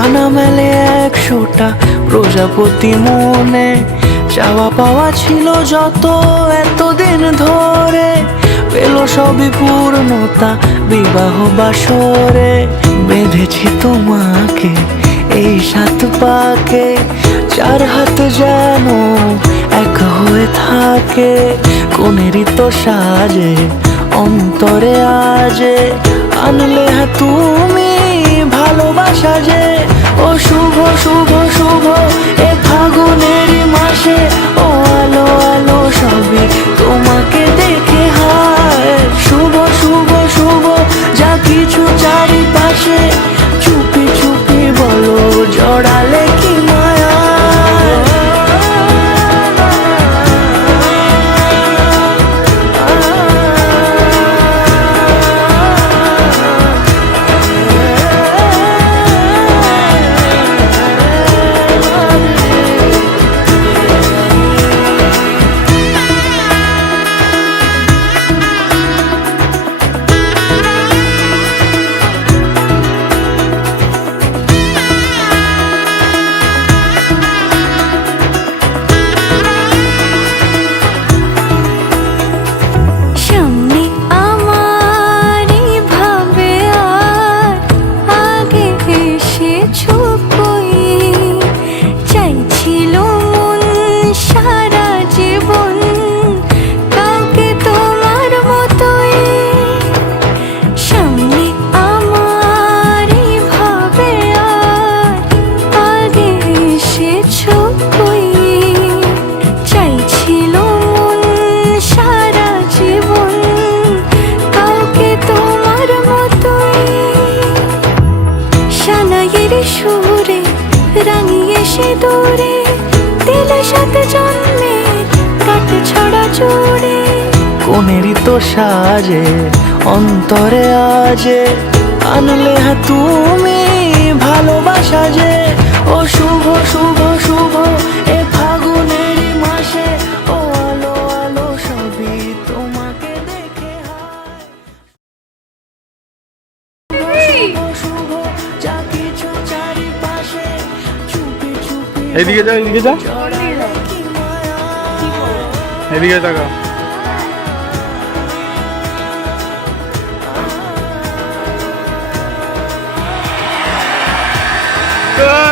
ডানা মেলে 100টা প্রজাপতি মনে, চাওয়া পাওয়া ছিল যত এতদিন ধরে, পেল সবই পূর্ণতা বিবাহ বাসরে। বেঁধেছি তোমাকে এই 7 পাকে, 4 হাত যেন এক হয়ে থাকে। কোনেরই তো সাজে অন্তরে আজে, আনলে তুমি ভালোবাসা যে। ও শুভ শুভ শুভ এ ফাগুনেরই মাসে, ও আলো আলো সবই তোমাকে দেখে হায়। শুভ শুভ শুভ যা কিছু চারিপাশে, চুপি চুপি বলো জড়ালে কি মায়া। সুরে রাঙিয়ে সে দূরে, দিলে 7 জন্মের কাট ছড়া জোড়ে। কোনেরই তো সাজে অন্তরে আজে, আনলে তুমি ভালোবাসা যে। ও শুভ শুভ শুভ এ ফাগুনেরই মাসে, ও আলো আলো সবই তোমাকে দেখে হায়। শুভ যা কিছু চারিপাশে, চুপি চুপি এদিকে যা, এদিকে যা, এদিকে তাকা। Good.